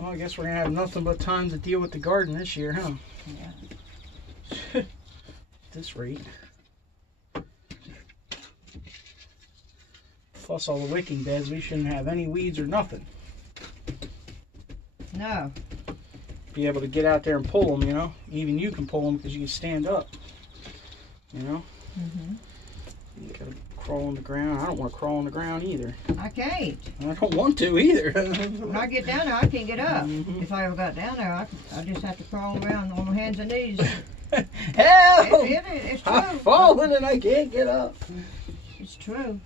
Well, I guess we're going to have nothing but time to deal with the garden this year, huh? Yeah. At this rate. Plus all the wicking beds, we shouldn't have any weeds or nothing. No. Be able to get out there and pull them, you know? Even you can pull them because you can stand up. You know? Mm-hmm. You gotta crawl on the ground. I don't want to crawl on the ground either. I can't. I don't want to either. When I get down there, I can't get up. Mm-hmm. If I ever got down there, I just have to crawl around on my hands and knees. Help! It's true. I'm falling and I can't get up. It's true.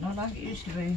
Not like it used to be.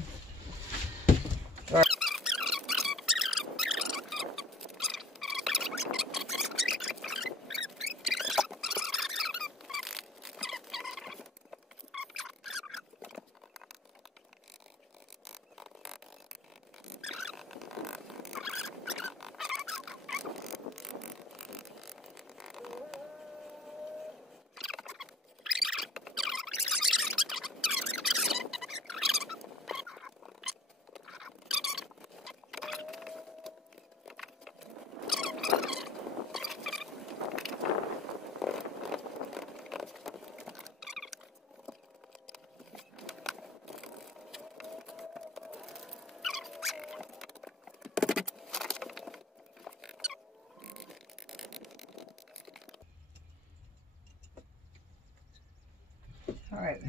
All right.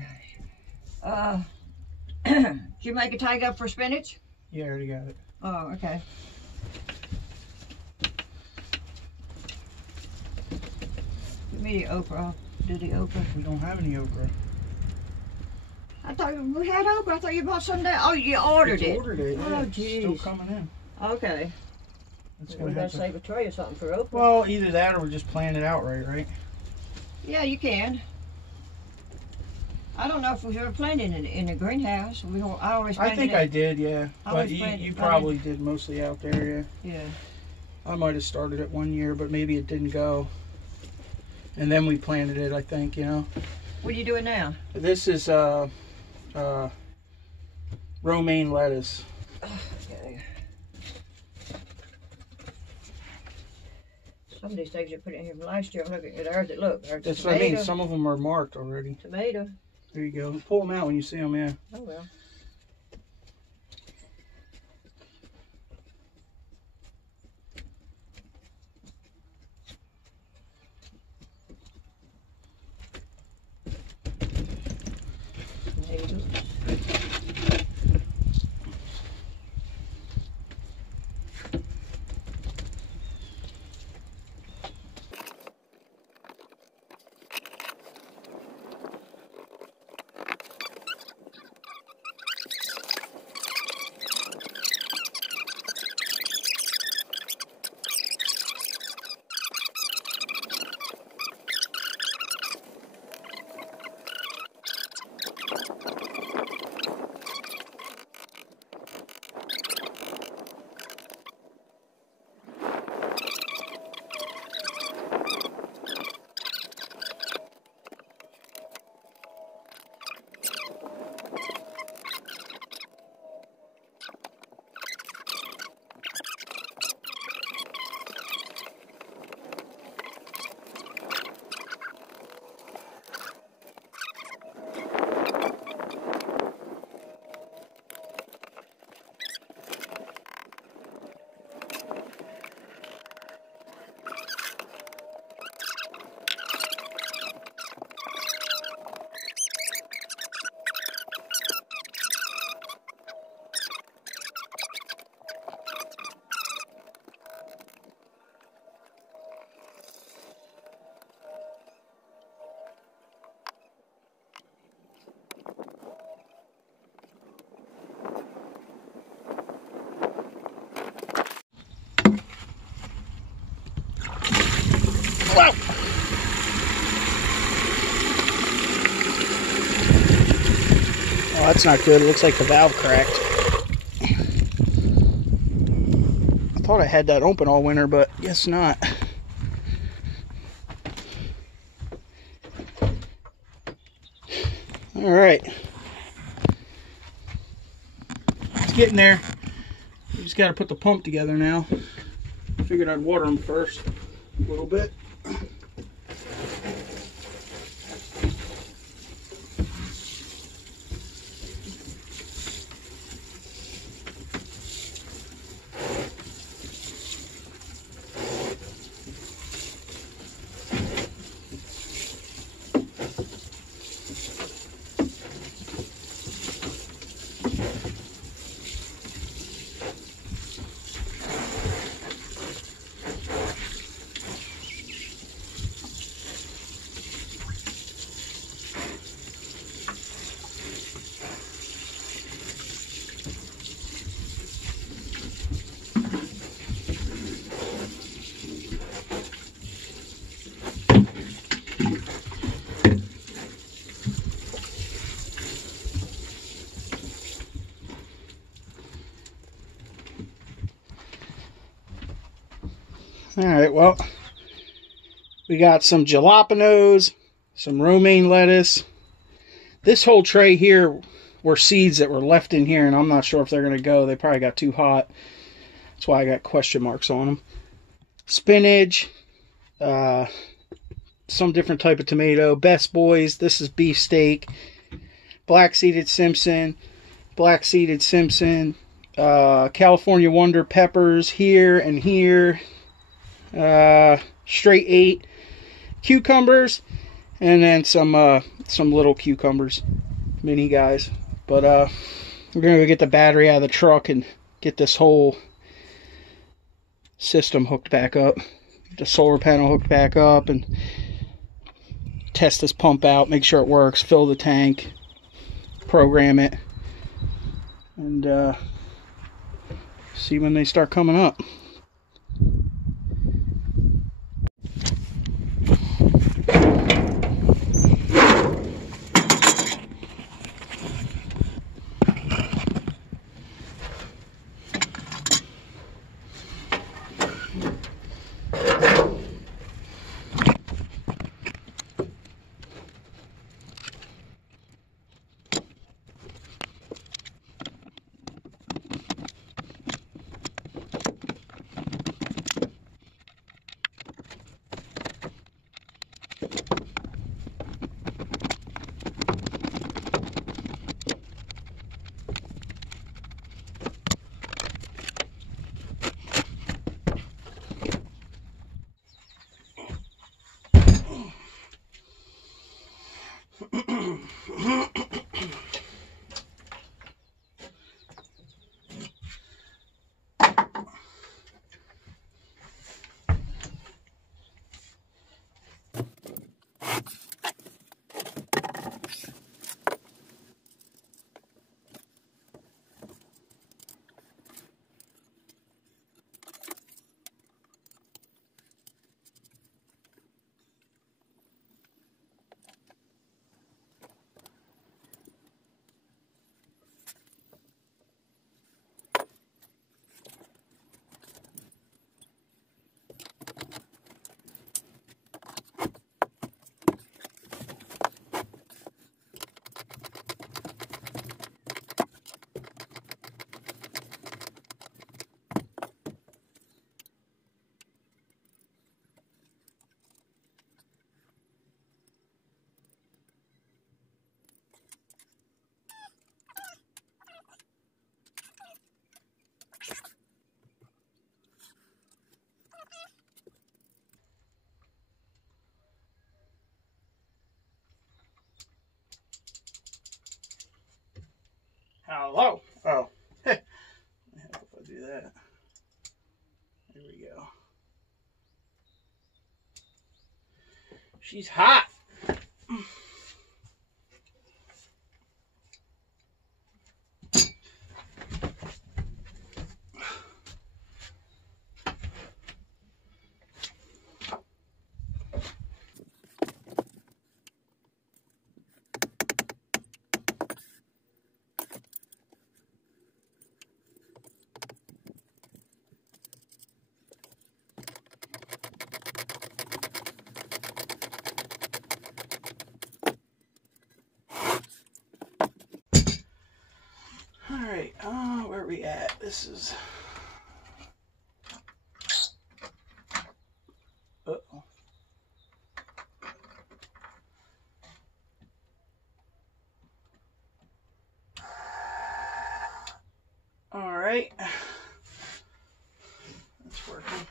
Did you make a tag up for spinach? Yeah, I already got it. Oh, okay. Give me the okra. I'll do the okra. We don't have any okra. I thought we had okra. I thought you bought some there. Oh, you ordered it. Ordered it. Yeah, Oh, it's jeez. still coming in. Okay. It's We're gonna save a tray or something for okra. Well, either that or we just plan it outright, right? Yeah, you can. I don't know if we've ever planted in the greenhouse. I always planted I think I did, yeah. But you probably did mostly out there, yeah. Yeah. I might have started it one year, but maybe it didn't go. And then we planted it, I think, you know. What are you doing now? This is romaine lettuce. Okay. Some of these things you put in here from last year, I'm looking at ours. That's what I mean. Some of them are marked already. Tomato. There you go. Pull them out when you see them, yeah. Oh, well. Tomatoes. Wow. Oh, that's not good. It looks like the valve cracked. I thought I had that open all winter, but guess not. All right. It's getting there. We just got to put the pump together now. Figured I'd water them first a little bit. Alright, well, we got some jalapenos, some romaine lettuce. This whole tray here were seeds that were left in here, and I'm not sure if they're going to go. They probably got too hot. That's why I got question marks on them. Spinach, some different type of tomato. Best Boys, this is beefsteak. Black-seeded Simpson, black-seeded Simpson. California Wonder peppers here and here. Straight 8 cucumbers, and then some little cucumbers, mini guys. But we're gonna go get the battery out of the truck and get this whole system hooked back up, the solar panel hooked back up, and test this pump out, make sure it works, fill the tank, program it, and see when they start coming up. Hello. Oh, if I do that, there we go. She's hot. Alright, where are we at? This is... Uh-oh. Alright. That's working.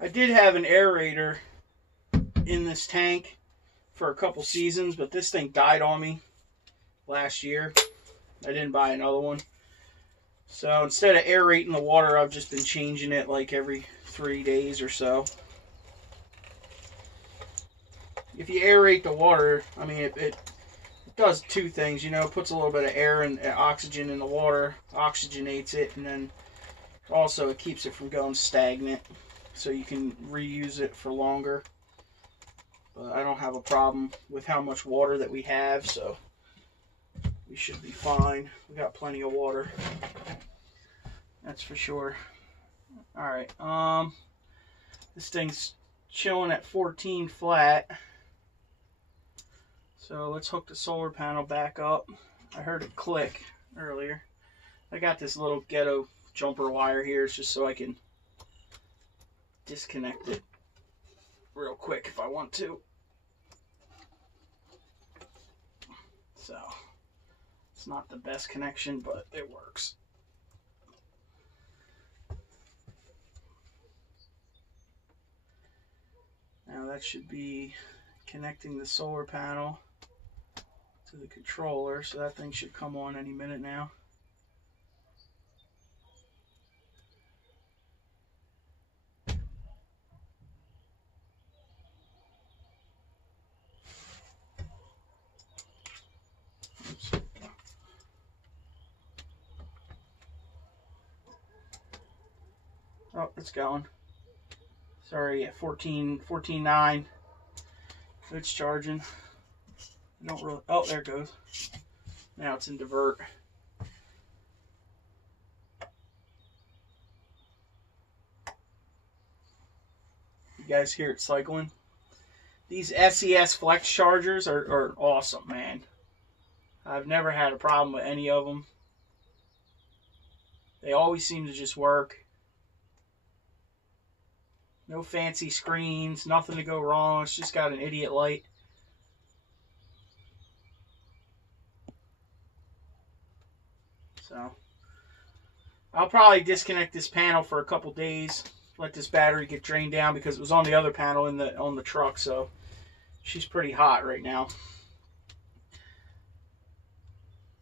I did have an aerator in this tank for a couple seasons, but this thing died on me last year. I didn't buy another one. So instead of aerating the water, I've just been changing it like every 3 days or so. If you aerate the water, I mean, it does two things, you know, it puts a little bit of air and oxygen in the water, oxygenates it, and then also it keeps it from going stagnant, so you can reuse it for longer. But I don't have a problem with how much water that we have, so we should be fine. We got plenty of water. That's for sure. Alright, this thing's chilling at 14 flat. So let's hook the solar panel back up. I heard it click earlier. I got this little ghetto jumper wire here. It's just so I can disconnect it real quick if I want to. So it's not the best connection, but it works. Now that should be connecting the solar panel to the controller, so that thing should come on any minute now. Oops. Oh, it's going. Sorry, at 14.9. It's charging. I don't really. Oh, there it goes. Now it's in divert. You guys hear it cycling? These SES Flex chargers are awesome, man. I've never had a problem with any of them. They always seem to just work. No fancy screens, nothing to go wrong. It's just got an idiot light. So I'll probably disconnect this panel for a couple days. Let this battery get drained down because it was on the other panel on the truck, so she's pretty hot right now.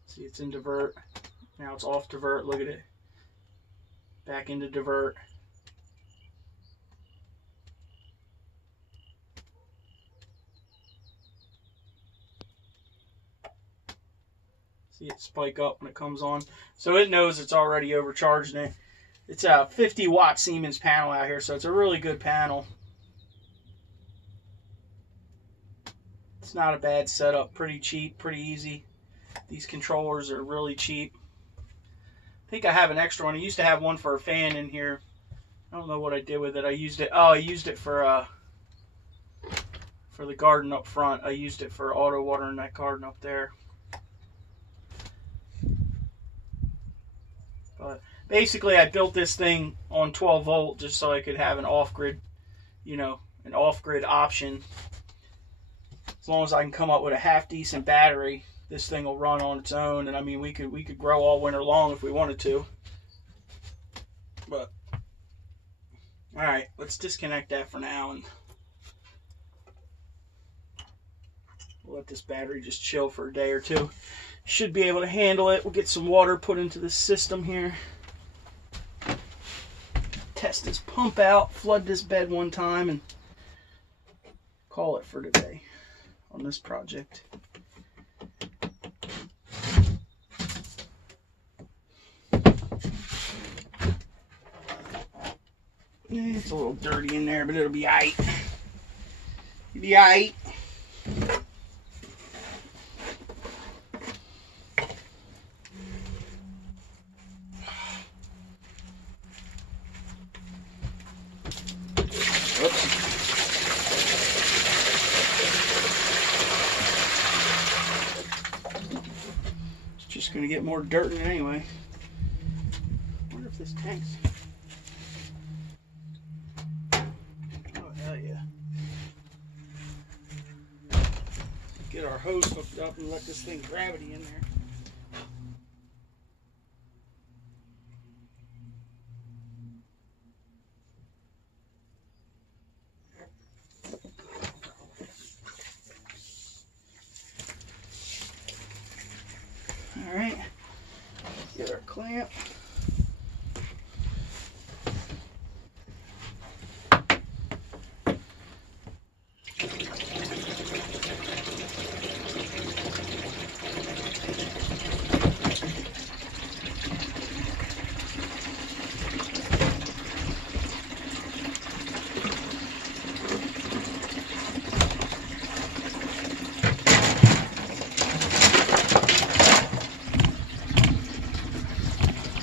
See, it's in divert. Now it's off divert. Look at it. Back into divert. See it spike up when it comes on. So it knows it's already overcharging it. It's a 50 watt Siemens panel out here, so it's a really good panel. It's not a bad setup. Pretty cheap, pretty easy. These controllers are really cheap. I think I have an extra one. I used to have one for a fan in here. I don't know what I did with it. I used it. Oh, I used it for the garden up front. I used it for auto watering that garden up there. But basically, I built this thing on 12 volt just so I could have an off-grid, an off-grid option. As long as I can come up with a half-decent battery, this thing will run on its own. And I mean, we could grow all winter long if we wanted to. But all right, let's disconnect that for now, and we'll let this battery just chill for a day or two. Should be able to handle it. We'll get some water put into the system here. Test this pump out, flood this bed one time, and call it for today on this project. It's a little dirty in there, but it'll be aight. It'll be aight. Going to get more dirt in it anyway. I wonder if this tank's... Oh, hell yeah. Get our hose hooked up and let this thing gravity in there. All right, get our clamp.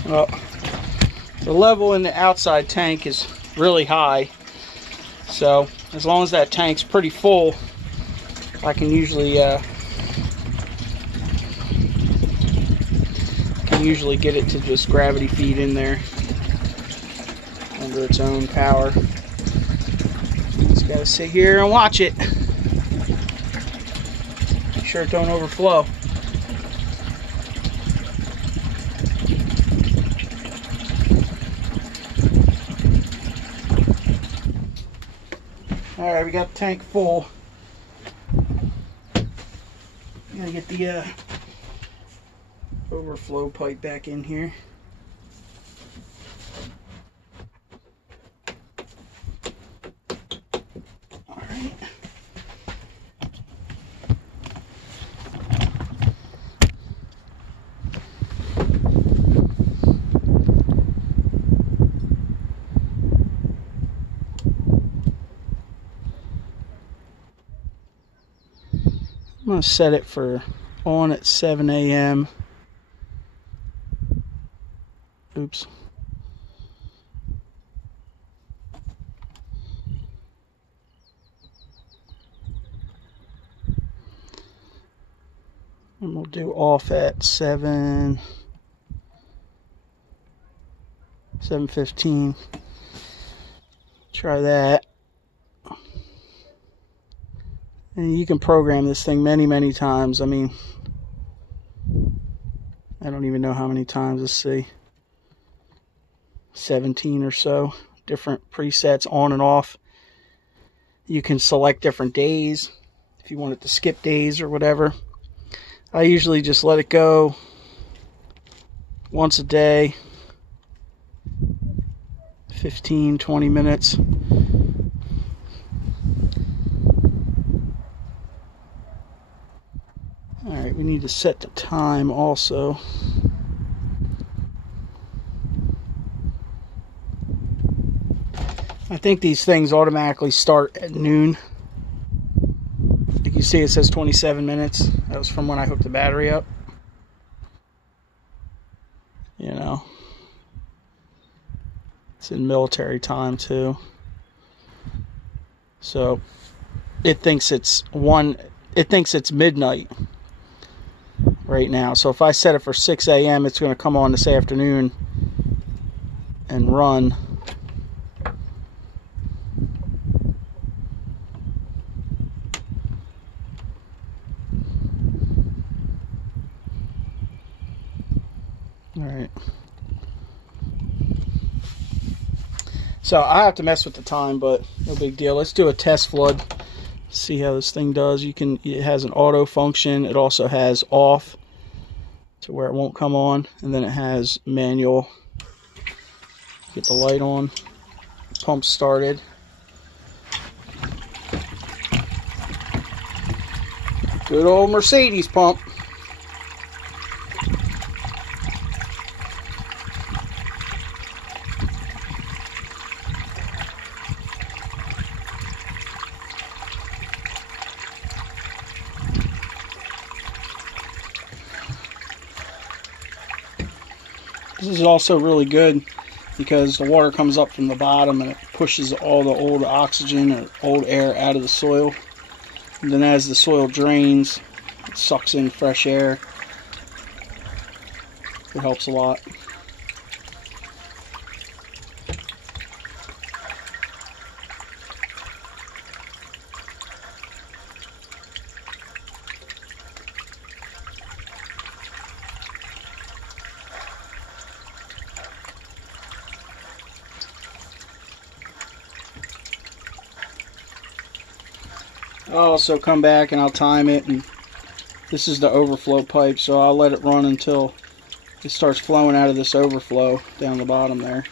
Well, the level in the outside tank is really high, so as long as that tank's pretty full, I can usually get it to just gravity feed in there under its own power. Just gotta sit here and watch it. Make sure it don't overflow. Alright, we got the tank full. Gotta get the overflow pipe back in here. Alright. I'm going to set it for on at 7 a.m. Oops. And we'll do off at 7:15. Try that. And you can program this thing many times. I mean, I don't even know how many times. Let's see, 17 or so different presets on and off. You can select different days if you want it to skip days or whatever. I usually just let it go once a day, 15-20 minutes. Alright, we need to set the time also. I think these things automatically start at noon. Like you see, it says 27 minutes. That was from when I hooked the battery up. You know, it's in military time too. So it thinks it's midnight right now. So if I set it for 6 a.m., it's going to come on this afternoon and run. All right. So I have to mess with the time, but no big deal. Let's do a test flood. See how this thing does. It has an auto function. It also has off to where it won't come on, and then it has manual. Get the light on, pump started. Good old Mercedes pump. This is also really good because the water comes up from the bottom and it pushes all the old oxygen or old air out of the soil. And then as the soil drains, it sucks in fresh air. It helps a lot. I'll also come back and I'll time it, and this is the overflow pipe, so I'll let it run until it starts flowing out of this overflow down the bottom there.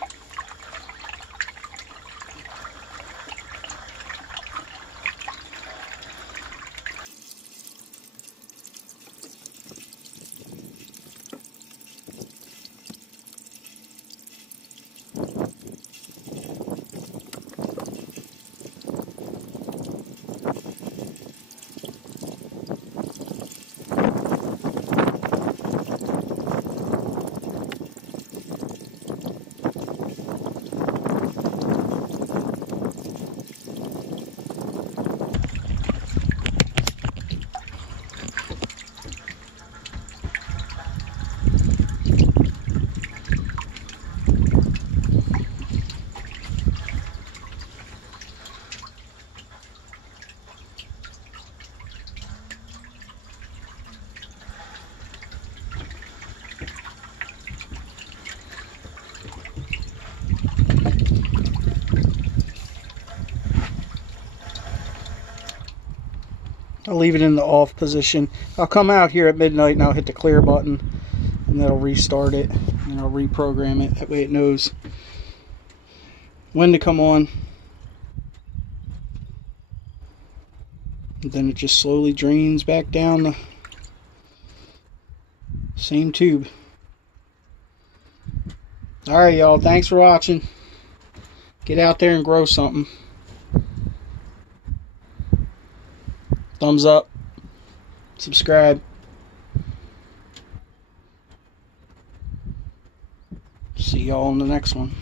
I'll leave it in the off position. I'll come out here at midnight and I'll hit the clear button, and that'll restart it, and I'll reprogram it. That way it knows when to come on. And then it just slowly drains back down the same tube. Alright, y'all, thanks for watching. Get out there and grow something. Thumbs up. Subscribe. See y'all in the next one.